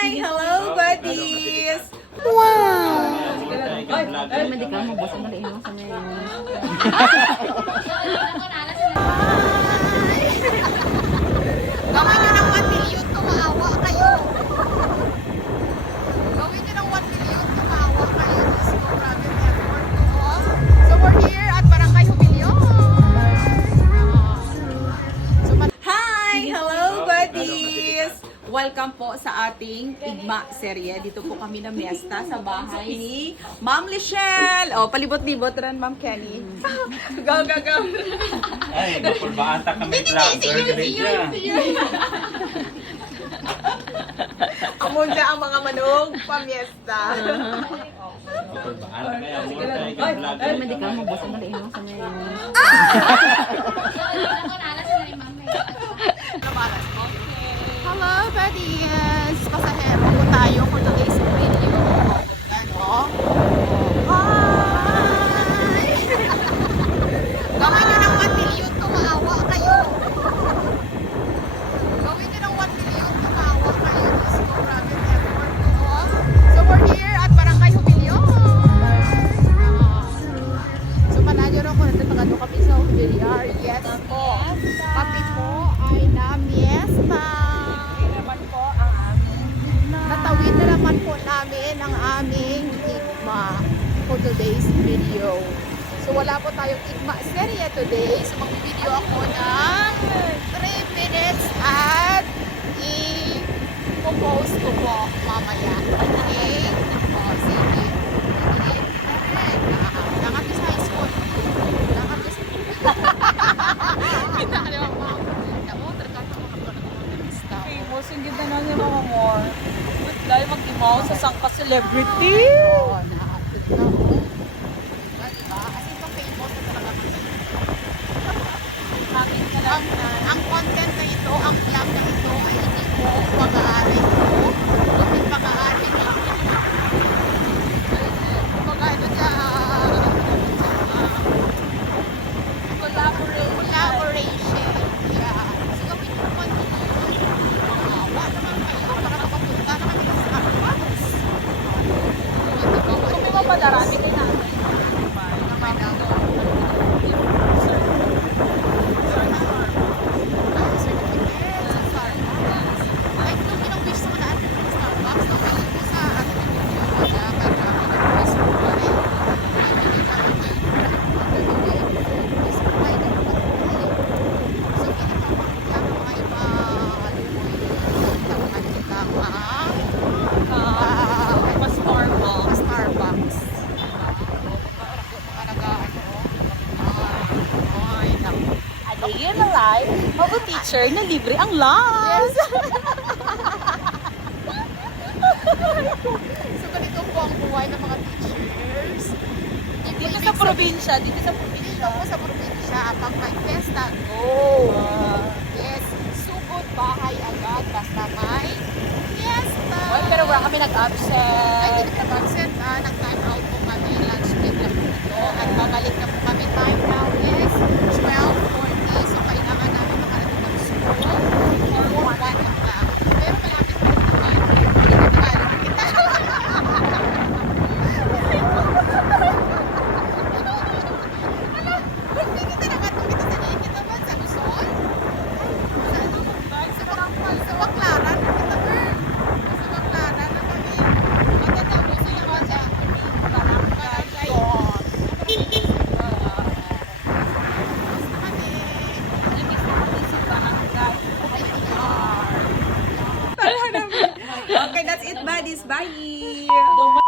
Hi! Hello, buddies! Ay, hindi ka mo. Basta maliin mo sa ngayon. Gawin nyo ng 1 million, kawawa kayo. Gawin nyo ng 1 million, kawawa kayo. Diyos ko, grabe effort ko. So we're here at Barangay Humilyon. Hi! Hello, buddies! Welcome po sa ating Igma serye. Dito po kami na miyesta sa bahay ni Ma'am Lichelle. Oh, palibot-libot rin, Ma'am Kenny. Go, go, go. Ay, mapulbaata kami vlogger din siya. Amo na ang mga manong pamiesta. Mapulbaata kaya mo tayo Ay, vlogger. hindi ka mo. Basta maliin mo sa ngayon. Hello, buddies! Pasahero po tayo for today's video. Yan, oh. Hi! Gawin nyo ng 1 million, kawawa kayo. Gawin nyo ng 1 million, kawawa kayo. Diyos ko, grabe effort ko. So we're here at Barangay Humilyon. So manadyo rin ko nagtatagano kami sa Humilyon. Yes po. Kami po ay na-miesta. Natawid na naman po namin ang aming Igma for today's video. So wala po tayong Igma serye today. So mag-video ako ng 3 minutes at i-post ko po mamaya. Okay? O, sige. Langat sa high school. Langat sa school. Kita ka naman mo. Kamu, terkata mo na Famous yung ganda na niya mga more. Dahil mag-imaw sa sangka celebrity. Oo, na-upload na ako. Diba? As in, itong famous na talaga kami. Hangin ka lang na. Ang content na ito, ang vlog na ito ay hindi po pag-aari ko. Kundi pag-aari ko. Pag-aari siya, collaboration. Yeah. So, gawin ko naman ito. Wala naman kayo. Para makapunta na kami sa Starbucks. Kung mga padarami din natin. Naman ako. Starbucks. A day in the life of a teacher na libre ang lunch. So ganito po ang buhay ng mga teachers. Dito sa probinsya, Dito po sa probinsya, pag may festa, go! Yes, sugod bahay agad, basta may fiesta! Oy, pero wala kami Ay, nag-absent. hindi ka absent ha. Nag-time out po kami. Lunch break lang po ito. At babalik na po kami. Time now is 12:40. So, kailangan namin makarating ng school for 1 o'clock. Pero malapit po naman. Kita. Hindi kita naman. Kita sa Nikita ba? Sa Luzon? Sa ano? Sa Baclaran. Kita ba? Sa Baclaran na kami. Matatapos sila ba sa barangay? Kami. Okay, that's it, buddies. Bye!